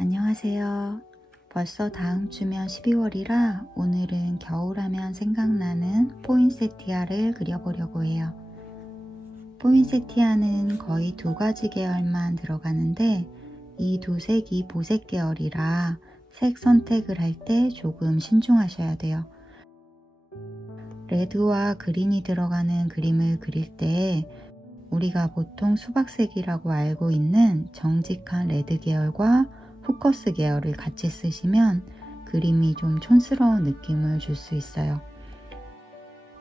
안녕하세요. 벌써 다음 주면 12월이라 오늘은 겨울하면 생각나는 포인세티아를 그려보려고 해요. 포인세티아는 거의 두 가지 계열만 들어가는데 이 두 색이 보색 계열이라 색 선택을 할 때 조금 신중하셔야 돼요. 레드와 그린이 들어가는 그림을 그릴 때 우리가 보통 수박색이라고 알고 있는 정직한 레드 계열과 포커스 계열을 같이 쓰시면 그림이 좀 촌스러운 느낌을 줄 수 있어요.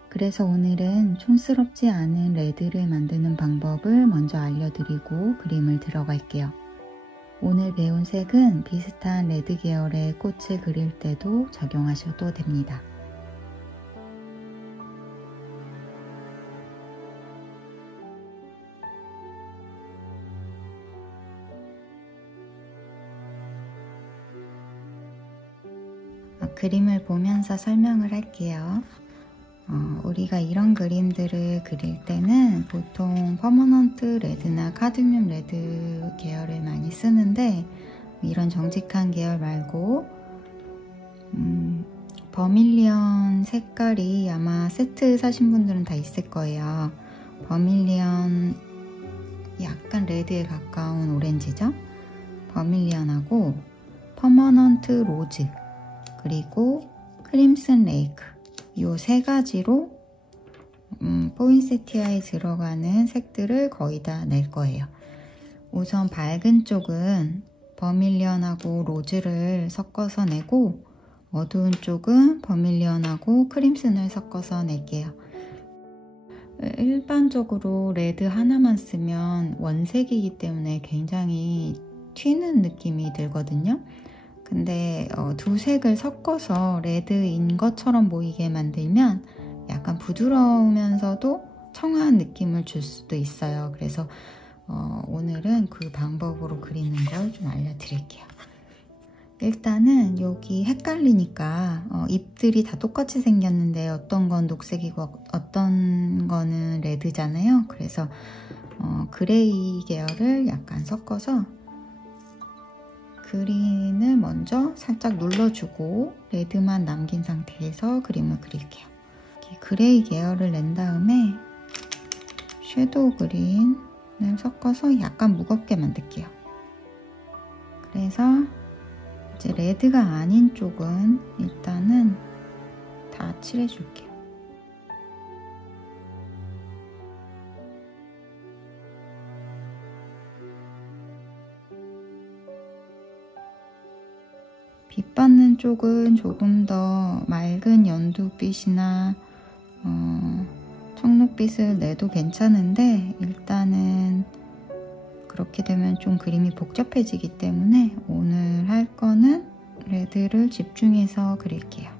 그래서 오늘은 촌스럽지 않은 레드를 만드는 방법을 먼저 알려드리고 그림을 들어갈게요. 오늘 배운 색은 비슷한 레드 계열의 꽃을 그릴 때도 적용하셔도 됩니다. 그림을 보면서 설명을 할게요. 우리가 이런 그림들을 그릴 때는 보통 퍼머넌트 레드나 카드뮴 레드 계열을 많이 쓰는데 이런 정직한 계열 말고 버밀리언 색깔이 아마 세트 사신 분들은 다 있을 거예요. 버밀리언 약간 레드에 가까운 오렌지죠? 버밀리언하고 퍼머넌트 로즈 그리고 크림슨 레이크 이 세 가지로 포인세티아에 들어가는 색들을 거의 다 낼 거예요. 우선 밝은 쪽은 버밀리언하고 로즈를 섞어서 내고 어두운 쪽은 버밀리언하고 크림슨을 섞어서 낼게요. 일반적으로 레드 하나만 쓰면 원색이기 때문에 굉장히 튀는 느낌이 들거든요. 근데 두 색을 섞어서 레드인 것처럼 보이게 만들면 약간 부드러우면서도 청아한 느낌을 줄 수도 있어요. 그래서 오늘은 그 방법으로 그리는 걸 좀 알려드릴게요. 일단은 여기 헷갈리니까 잎들이 다 똑같이 생겼는데 어떤 건 녹색이고 어떤 거는 레드잖아요. 그래서 그레이 계열을 약간 섞어서 그린을 먼저 살짝 눌러주고 레드만 남긴 상태에서 그림을 그릴게요. 그레이 계열을 낸 다음에 섀도우 그린을 섞어서 약간 무겁게 만들게요. 그래서 이제 레드가 아닌 쪽은 일단은 다 칠해줄게요. 빛 받는 쪽은 조금 더 맑은 연두빛이나 청록빛을 내도 괜찮은데 일단은 그렇게 되면 좀 그림이 복잡해지기 때문에 오늘 할 거는 레드를 집중해서 그릴게요.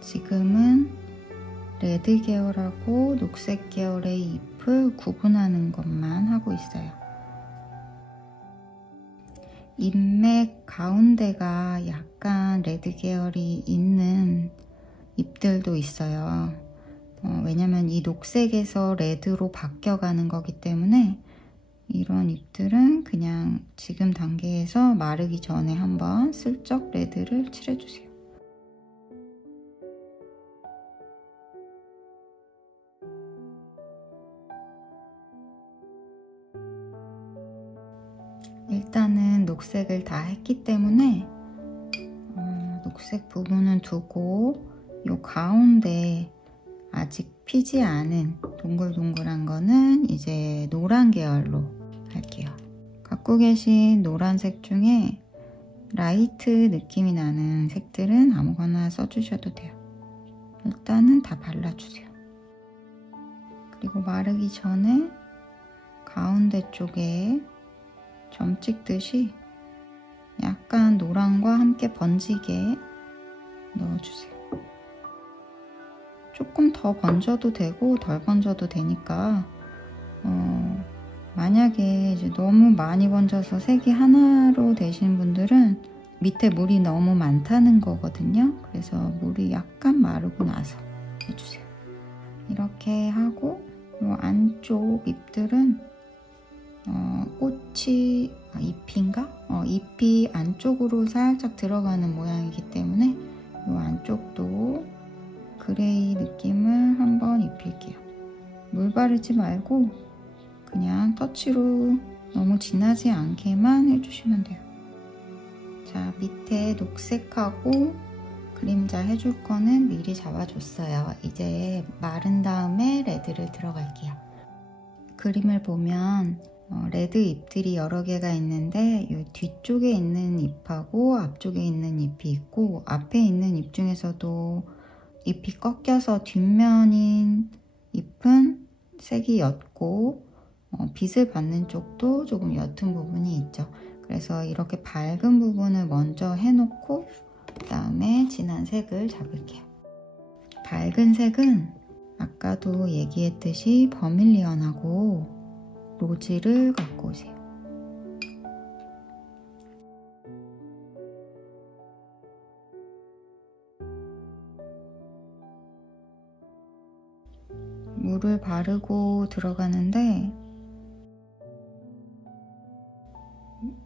지금은 레드 계열하고 녹색 계열의 잎을 구분하는 것만 하고 있어요. 잎맥 가운데가 약간 레드 계열이 있는 잎들도 있어요. 왜냐면 이 녹색에서 레드로 바뀌어가는 거기 때문에 이런 잎들은 그냥 지금 단계에서 마르기 전에 한번 슬쩍 레드를 칠해주세요. 일단은 녹색을 다 했기 때문에 녹색 부분은 두고 이 가운데 아직 피지 않은 동글동글한 거는 이제 노란 계열로 할게요. 갖고 계신 노란색 중에 라이트 느낌이 나는 색들은 아무거나 써주셔도 돼요. 일단은 다 발라주세요. 그리고 마르기 전에 가운데 쪽에 점 찍듯이 약간 노란과 함께 번지게 넣어주세요. 조금 더 번져도 되고 덜 번져도 되니까 만약에 이제 너무 많이 번져서 색이 하나로 되신 분들은 밑에 물이 너무 많다는 거거든요. 그래서 물이 약간 마르고 나서 해주세요. 이렇게 하고 이 안쪽 잎들은 꽃이 잎인가? 잎이 안쪽으로 살짝 들어가는 모양이기 때문에 이 안쪽도 그레이 느낌을 한번 입힐게요. 물 바르지 말고 그냥 터치로 너무 진하지 않게만 해주시면 돼요. 자, 밑에 녹색하고 그림자 해줄 거는 미리 잡아줬어요. 이제 마른 다음에 레드를 들어갈게요. 그림을 보면 레드 잎들이 여러 개가 있는데 이 뒤쪽에 있는 잎하고 앞쪽에 있는 잎이 있고, 앞에 있는 잎 중에서도 잎이 꺾여서 뒷면인 잎은 색이 옅고 빛을 받는 쪽도 조금 옅은 부분이 있죠. 그래서 이렇게 밝은 부분을 먼저 해놓고 그 다음에 진한 색을 잡을게요. 밝은 색은 아까도 얘기했듯이 버밀리언하고 로즈를 갖고 오세요. 물을 바르고 들어가는데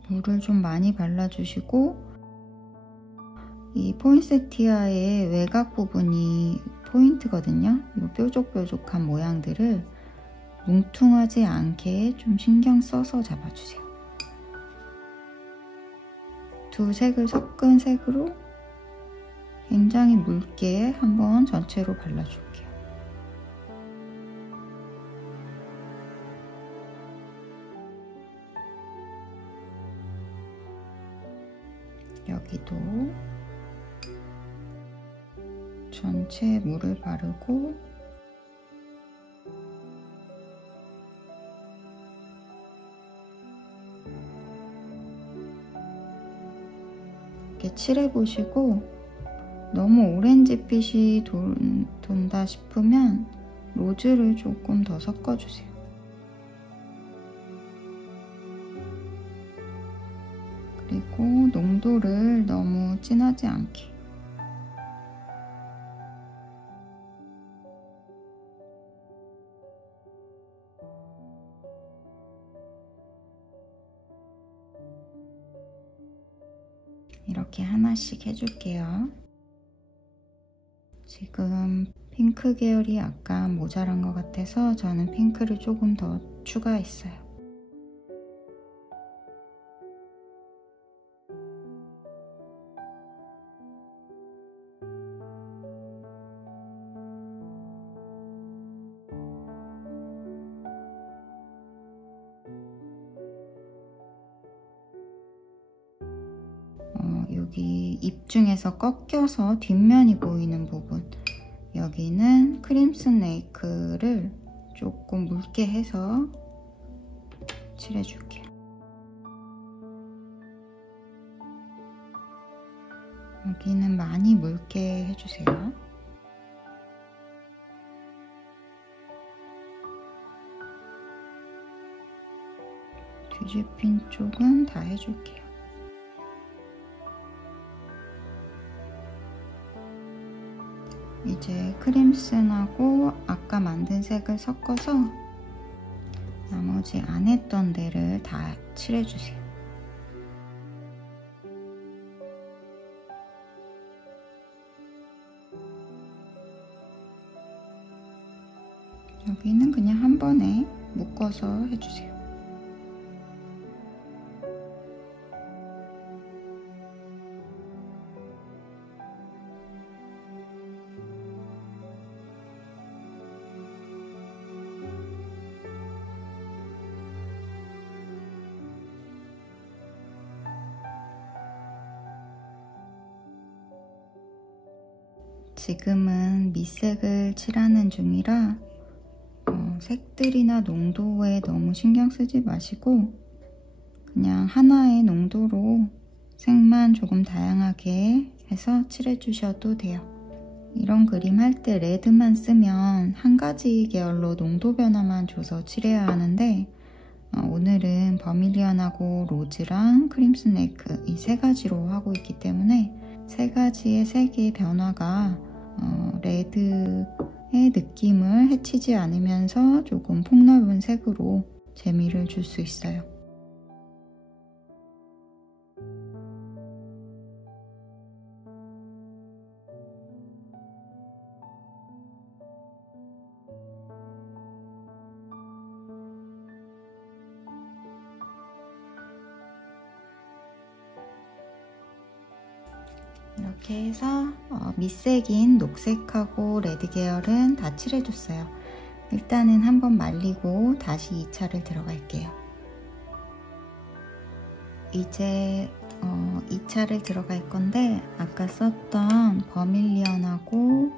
물을 좀 많이 발라주시고, 이 포인세티아의 외곽 부분이 포인트거든요. 이 뾰족뾰족한 모양들을 뭉퉁하지 않게 좀 신경 써서 잡아주세요. 두 색을 섞은 색으로 굉장히 묽게 한번 전체로 발라줄게요. 여기도 전체에 물을 바르고 이렇게 칠해보시고, 너무 오렌지빛이 돈다 싶으면 로즈를 조금 더 섞어주세요. 그리고 농도를 너무 진하지 않게. 이렇게 하나씩 해줄게요. 지금 핑크 계열이 약간 모자란 것 같아서 저는 핑크를 조금 더 추가했어요. 여기 잎 중에서 꺾여서 뒷면이 보이는 부분, 여기는 크림슨 레이크를 조금 묽게 해서 칠해줄게요. 여기는 많이 묽게 해주세요. 뒤집힌 쪽은 다 해줄게요. 이제 크림슨하고 아까 만든 색을 섞어서 나머지 안 했던 데를 다 칠해주세요. 여기는 그냥 한 번에 묶어서 해주세요. 지금은 밑색을 칠하는 중이라 색들이나 농도에 너무 신경 쓰지 마시고 그냥 하나의 농도로 색만 조금 다양하게 해서 칠해주셔도 돼요. 이런 그림 할 때 레드만 쓰면 한 가지 계열로 농도 변화만 줘서 칠해야 하는데 오늘은 버밀리언하고 로즈랑 크림슨 레이크 이 세 가지로 하고 있기 때문에 세 가지의 색의 변화가 레드의 느낌을 해치지 않으면서 조금 폭넓은 색으로 재미를 줄 수 있어요. 이렇게 해서 밑색인 녹색하고 레드 계열은 다 칠해줬어요. 일단은 한번 말리고 다시 2차를 들어갈게요. 이제 2차를 들어갈 건데 아까 썼던 버밀리언하고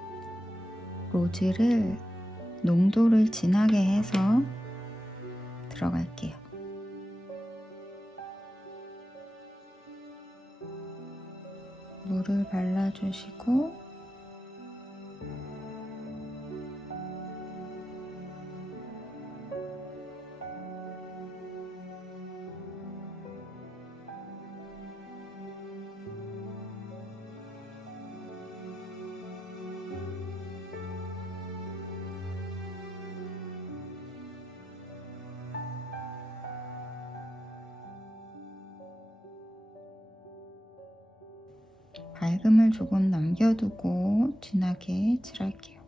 로즈를 농도를 진하게 해서 들어갈게요. 물을 발라주시고 밝음을 조금 남겨두고 진하게 칠할게요.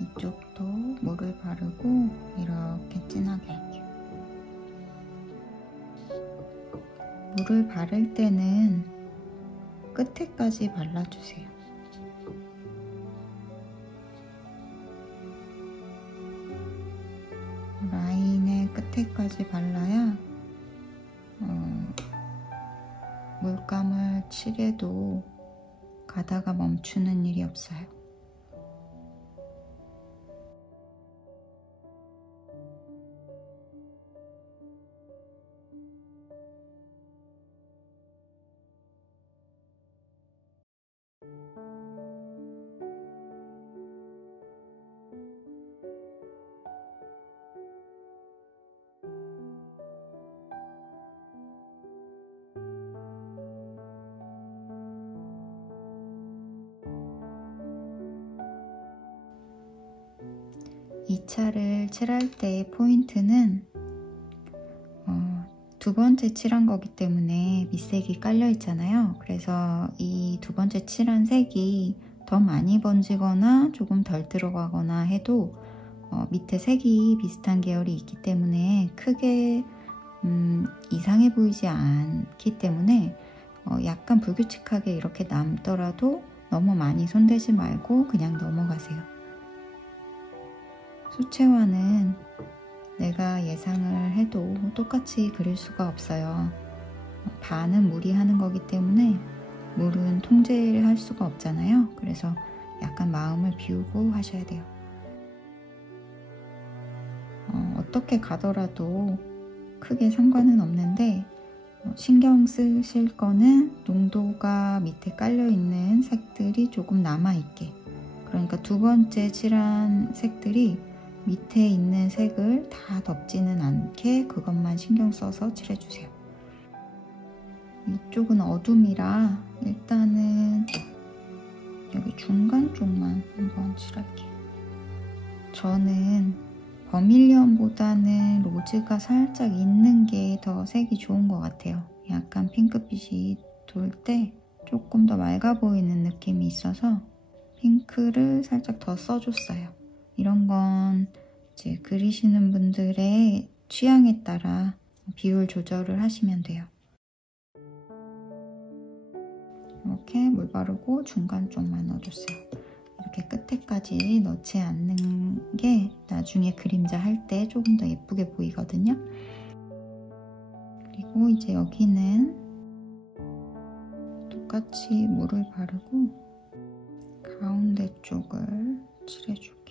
이쪽도 물을 바르고 이렇게 진하게 할게요. 물을 바를 때는 끝에까지 발라주세요. 라인의 끝에까지 발라야 물감을 칠해도 가다가 멈추는 일이 없어요. 이 차를 칠할 때의 포인트는 두 번째 칠한 거기 때문에 밑색이 깔려 있잖아요. 그래서 이 두 번째 칠한 색이 더 많이 번지거나 조금 덜 들어가거나 해도 밑에 색이 비슷한 계열이 있기 때문에 크게 이상해 보이지 않기 때문에 약간 불규칙하게 이렇게 남더라도 너무 많이 손대지 말고 그냥 넘어가세요. 수채화는 내가 예상을 해도 똑같이 그릴 수가 없어요. 반은 무리하는 거기 때문에 물은 통제를 할 수가 없잖아요. 그래서 약간 마음을 비우고 하셔야 돼요. 어떻게 가더라도 크게 상관은 없는데 신경 쓰실 거는 농도가 밑에 깔려 있는 색들이 조금 남아있게, 그러니까 두 번째 칠한 색들이 밑에 있는 색을 다 덮지는 않게 그것만 신경 써서 칠해주세요. 이쪽은 어둠이라 일단은 여기 중간 쪽만 한번 칠할게요. 저는 버밀리언보다는 로즈가 살짝 있는 게 더 색이 좋은 것 같아요. 약간 핑크빛이 돌 때 조금 더 맑아 보이는 느낌이 있어서 핑크를 살짝 더 써줬어요. 이런 건 이제 그리시는 분들의 취향에 따라 비율 조절을 하시면 돼요. 이렇게 물 바르고 중간 쪽만 넣어줬어요. 이렇게 끝에까지 넣지 않는 게 나중에 그림자 할 때 조금 더 예쁘게 보이거든요. 그리고 이제 여기는 똑같이 물을 바르고 가운데 쪽을 칠해줄게요.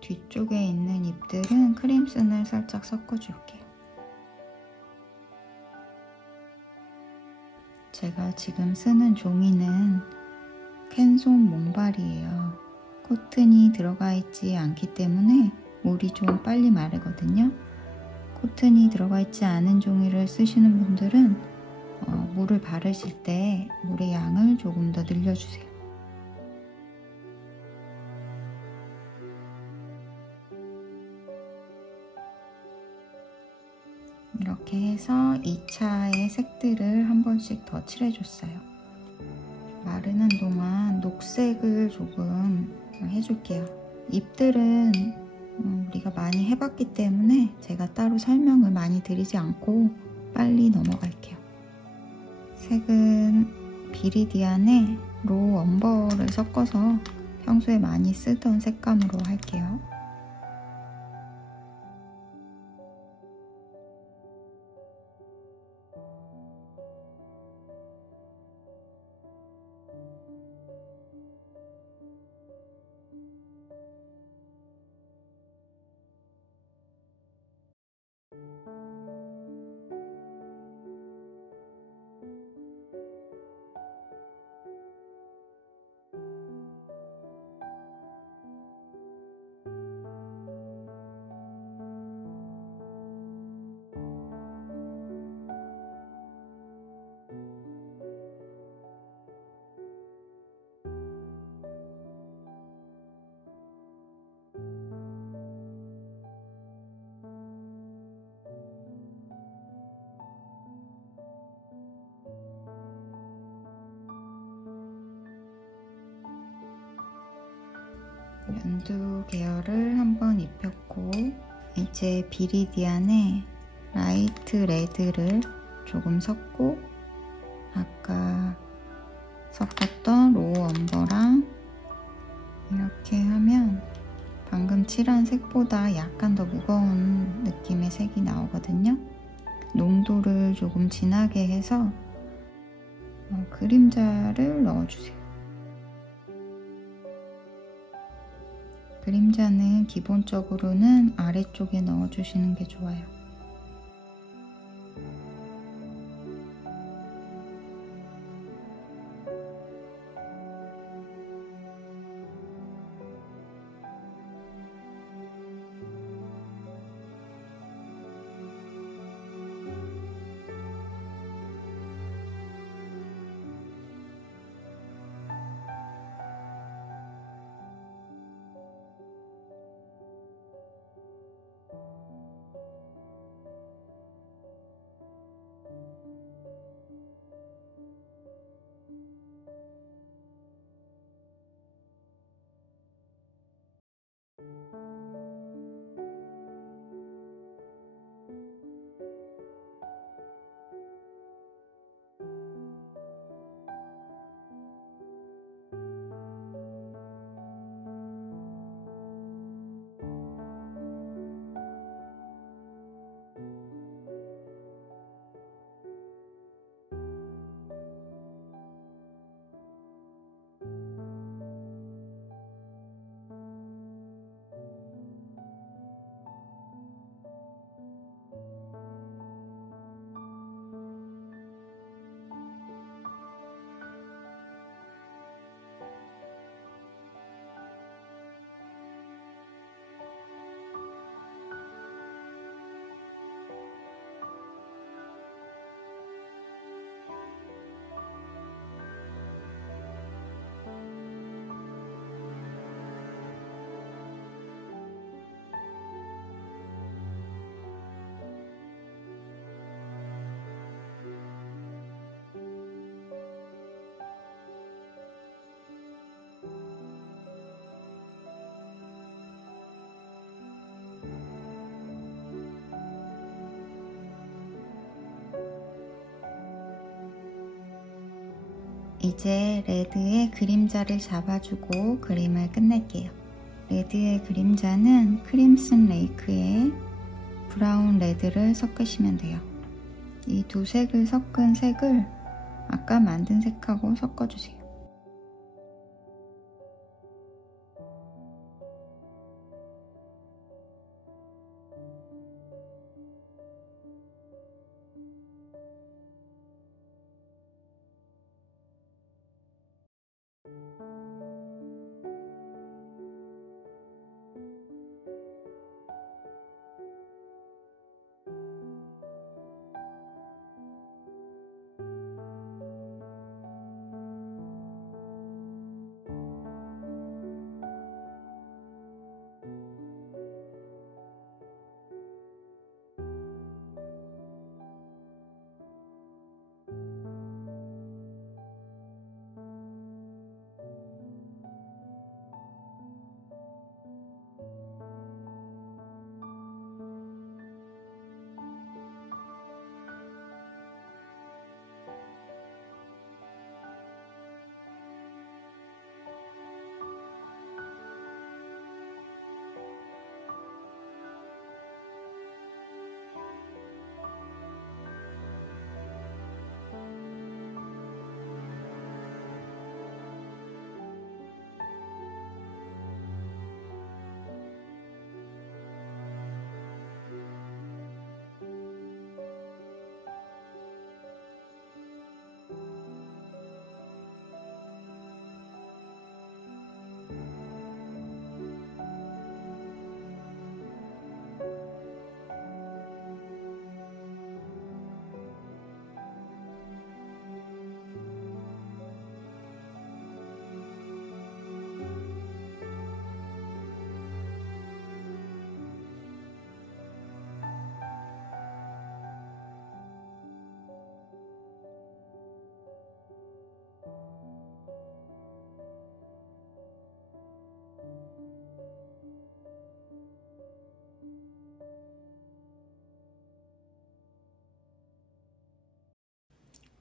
뒤쪽에 있는 잎들은 크림슨을 살짝 섞어줄게요. 제가 지금 쓰는 종이는 캔손 몽발이에요. 코튼이 들어가 있지 않기 때문에 물이 좀 빨리 마르거든요. 코튼이 들어가 있지 않은 종이를 쓰시는 분들은 물을 바르실 때 물의 양을 조금 더 늘려주세요. 이렇게 해서 2차의 색들을 한 번씩 더 칠해줬어요. 마르는 동안 녹색을 조금 해줄게요. 잎들은 우리가 많이 해봤기 때문에 제가 따로 설명을 많이 드리지 않고 빨리 넘어갈게요. 색은 비리디안에 로우 엄버를 섞어서 평소에 많이 쓰던 색감으로 할게요. 연두 계열을 한번 입혔고 이제 비리디안에 라이트 레드를 조금 섞고 아까 섞었던 로우 엄버랑 이렇게 하면 방금 칠한 색보다 약간 더 무거운 느낌의 색이 나오거든요. 농도를 조금 진하게 해서 그림자를 넣어주세요. 그림자는 기본적으로는 아래쪽에 넣어주시는 게 좋아요. 이제 레드의 그림자를 잡아주고 그림을 끝낼게요. 레드의 그림자는 크림슨 레이크에 브라운 레드를 섞으시면 돼요. 이 두 색을 섞은 색을 아까 만든 색하고 섞어주세요.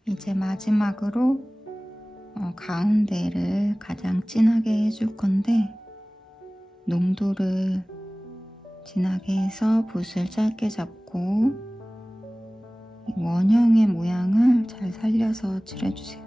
이제 마지막으로 가운데를 가장 진하게 해줄 건데 농도를 진하게 해서 붓을 짧게 잡고 원형의 모양을 잘 살려서 칠해주세요.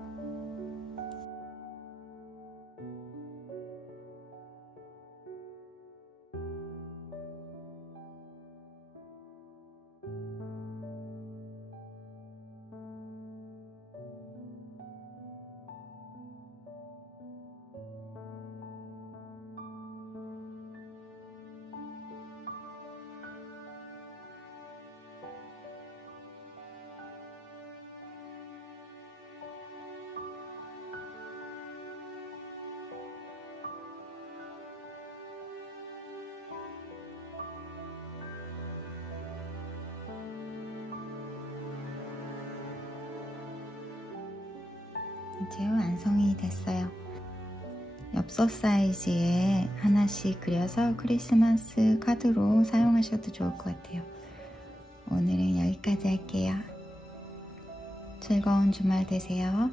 이제 완성이 됐어요. 엽서 사이즈에 하나씩 그려서 크리스마스 카드로 사용하셔도 좋을 것 같아요. 오늘은 여기까지 할게요. 즐거운 주말 되세요.